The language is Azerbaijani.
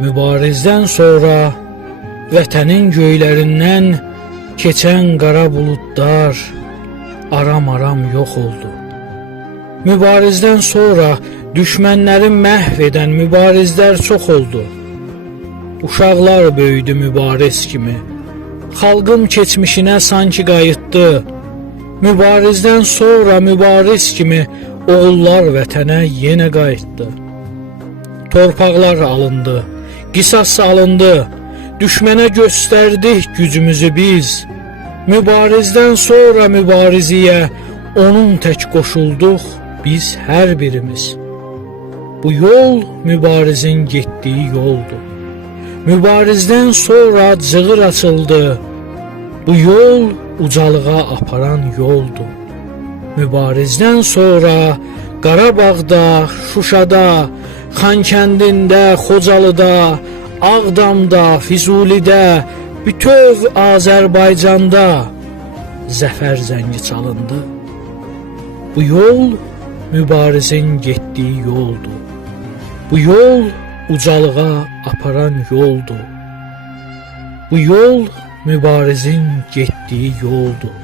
Mübarizdən sonra vətənin göylərindən keçən qara buludlar aram-aram yox oldu. Mübarizdən sonra düşmənləri məhv edən mübarizlər çox oldu. Uşaqlar böyüdü mübariz kimi. Xalqın keçmişinə sanki qayıtdı. Mübarizdən sonra mübariz kimi oğullar vətənə yenə qayıtdı. Torpaqlar alındı, qisas alındı, düşmənə göstərdik gücümüzü biz. Mübarizdən sonra mübariziyə onun tək qoşulduq biz hər birimiz. Bu yol mübarizin getdiyi yoldur. Mübarizdən sonra cığır açıldı. Bu yol ucalığa aparan yoldur. Mübarizdən sonra Qarabağda, Şuşada, Xankəndində, Xocalıda, Ağdamda, Füzulidə, bütöv Azərbaycanda zəfər zəngi çalındı. Bu yol mübarizin getdiyi yoldur. Bu yol ucalığa aparan yoldur. Bu yol mübarizin getdiyi yoldur.